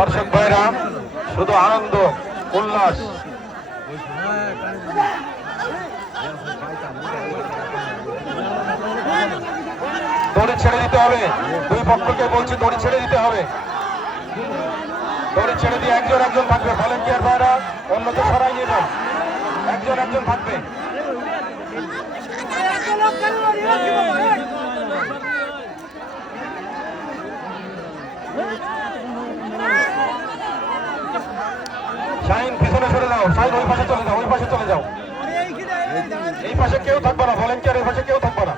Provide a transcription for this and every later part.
দর্শক ভাইরা শুধু আনন্দ উল্লাস। দড়ি ছেড়ে দিতে হবে, দুই পক্ষকে বলছি দড়ি ছেড়ে দিতে হবে। দড়ি ছেড়ে দিয়ে একজন একজন থাকবে, ভলেন্টিয়ার ভাইরা অন্যকে সরাই নিয়ে যান, একজন একজন থাকবে। শাহিন পিছনে সরে যাও, শাহিন ওই পাশে চলে যাও, ওই পাশে চলে যাও। এই পাশে কেউ থাকবে না, ভলেন্টিয়ার এই পাশে কেউ থাকবে না।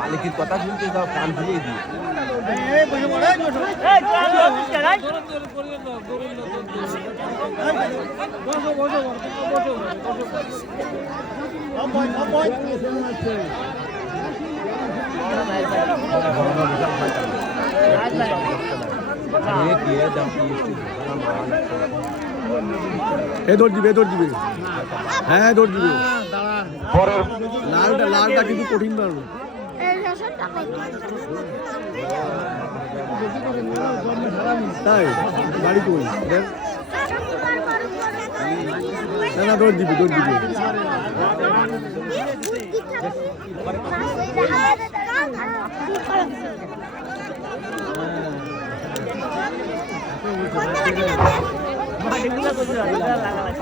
মালিকের কথা শুনতে যাও, কান দিয়ে দিয়ে দৌড় দিবে, দৌড় দিবে, হ্যাঁ দৌড় দিবে। পরের লালটা কিন্তু কঠিন পারবো। তাই বাড়ি কই? না দৌড় দিবি, দৌড় দিবি।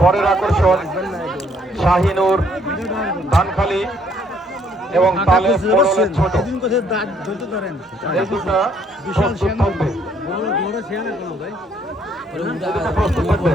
পরের আকর্ষণ শাহিনুর ধানখালি এবং তালে মোড়লের ছোট, এই দুটা প্রস্তুত থাকবে, প্রস্তুত থাকবে।